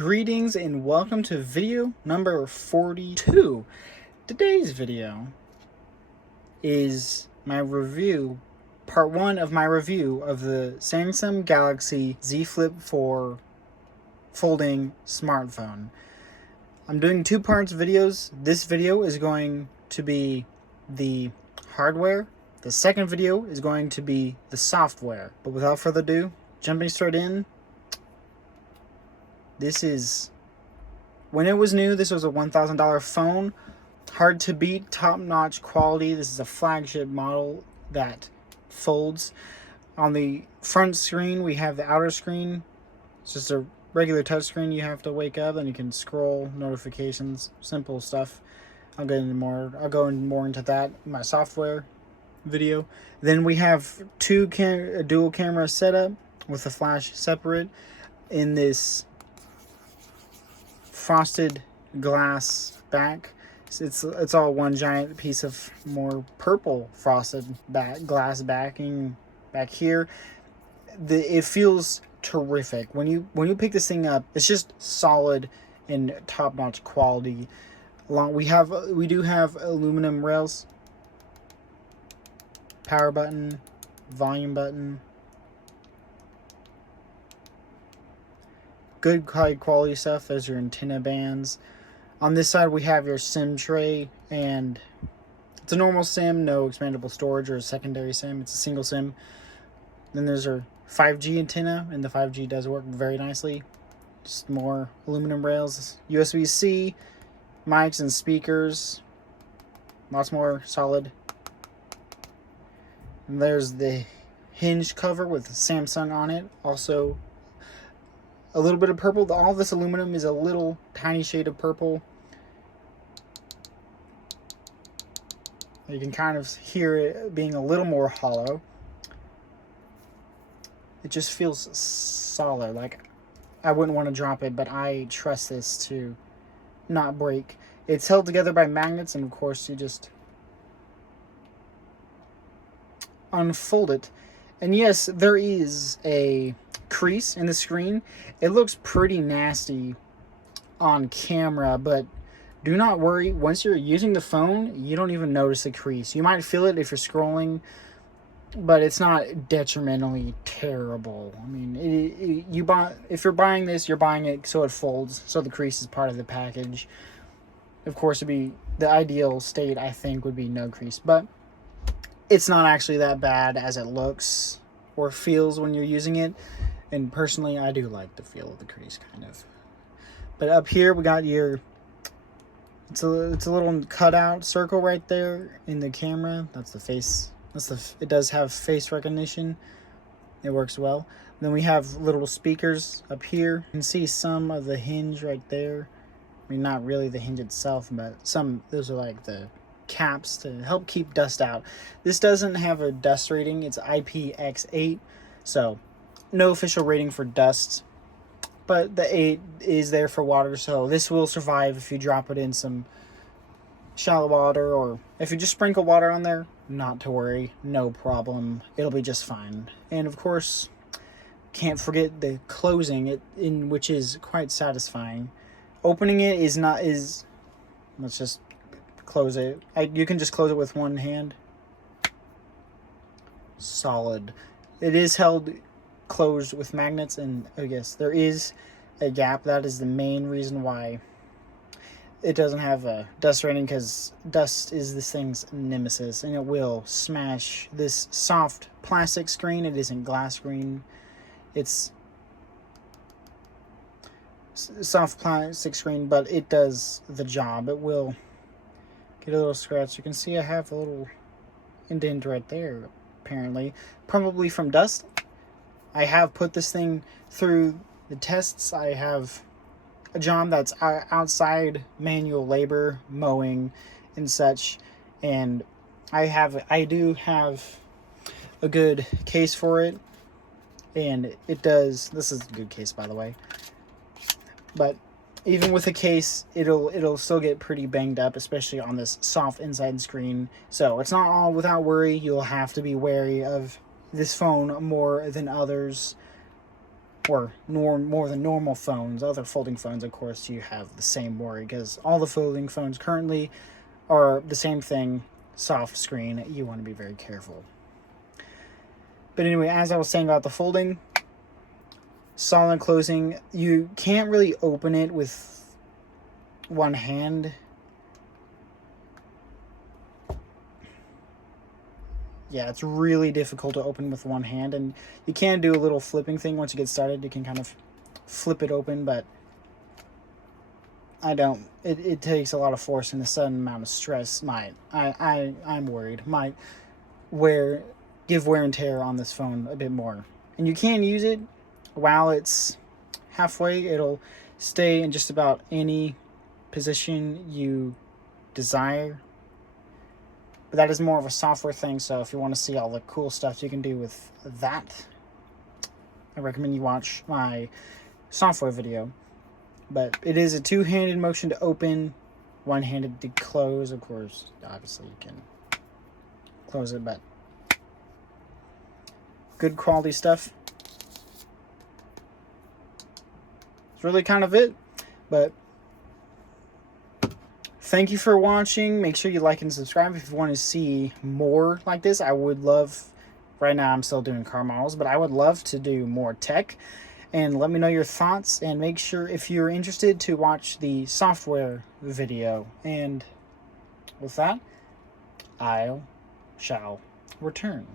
Greetings and welcome to video number 42. Today's video is my review, part 1 of my review of the Samsung Galaxy Z Flip 4 folding smartphone. I'm doing 2 parts videos. This video is going to be the hardware. The second video is going to be the software. But without further ado, jumping straight in. This is, when it was new, this was a $1,000 phone. Hard to beat, top-notch quality. This is a flagship model that folds. On the front screen, we have the outer screen. It's just a regular touchscreen. You have to wake up and you can scroll notifications, simple stuff. I'll go into more into that in my software video. Then we have a dual camera setup with the flash separate in this frosted glass back. It's all one giant piece of more purple frosted glass backing back here. It feels terrific when you pick this thing up. It's just solid and top-notch quality. We do have aluminum rails, power button, volume button. Good high quality stuff. There's your antenna bands. On this side we have your SIM tray, and it's a normal SIM, no expandable storage or a secondary SIM. It's a single SIM. Then there's our 5G antenna, and the 5G does work very nicely. Just more aluminum rails, USB-C, mics and speakers. Lots more solid. And there's the hinge cover with Samsung on it. Also a little bit of purple. All this aluminum is a little tiny shade of purple. You can kind of hear it being a little more hollow. It just feels solid. Like, I wouldn't want to drop it, but I trust this to not break. It's held together by magnets, and of course you just unfold it. And yes, there is a crease in the screen. It looks pretty nasty on camera, but do not worry. Once you're using the phone, you don't even notice the crease. You might feel it if you're scrolling, but it's not detrimentally terrible. I mean, if you're buying this, you're buying it so it folds, so the crease is part of the package. Of course, it'd be the ideal state, I think, would be no crease, but it's not actually that bad as it looks or feels when you're using it. And personally, I do like the feel of the crease, kind of. But up here, we got it's a little cutout circle right there in the camera. That's the face. It does have face recognition. It works well. Then we have little speakers up here. You can see some of the hinge right there. I mean, not really the hinge itself, but those are like the caps to help keep dust out. This doesn't have a dust rating. It's IPX8, so no official rating for dust, but the 8 is there for water, so this will survive if you drop it in some shallow water, or if you just sprinkle water on there, not to worry, no problem, it'll be just fine. And of course, can't forget the closing which is quite satisfying. Opening it let's just close it. You can just close it with one hand. Solid. It is held closed with magnets, and yes, there is a gap. That is the main reason why it doesn't have a dust rating, because dust is this thing's nemesis, and it will smash this soft plastic screen. It isn't glass screen. It's soft plastic screen, but it does the job. It will get a little scratch. You can see I have a little indent right there, apparently, probably from dust. I have put this thing through the tests. I have a job that's outside manual labor, mowing and such, and I do have a good case for it, and this is a good case, by the way, but even with a case, it'll still get pretty banged up, especially on this soft inside screen. So it's not all without worry. You'll have to be wary of this phone more than others. or more than normal phones. Other folding phones, of course, you have the same worry, because all the folding phones currently are the same thing, soft screen. You want to be very careful. But anyway, as I was saying about the folding, solid closing, you can't really open it with one hand. Yeah, it's really difficult to open with one hand, and you can do a little flipping thing once you get started. You can kind of flip it open, but I don't. It takes a lot of force, and a sudden amount of stress I'm worried might give wear and tear on this phone a bit more. And you can use it while it's halfway. It'll stay in just about any position you desire. But that is more of a software thing, so if you want to see all the cool stuff you can do with that, I recommend you watch my software video. But it is a two-handed motion to open, one-handed to close. Of course, obviously you can close it, but good quality stuff. It's really kind of it, but thank you for watching. Make sure you like and subscribe if you want to see more like this. I would love, right now I'm still doing car models, but I would love to do more tech. And let me know your thoughts, and make sure, if you're interested, to watch the software video. And with that, I shall return.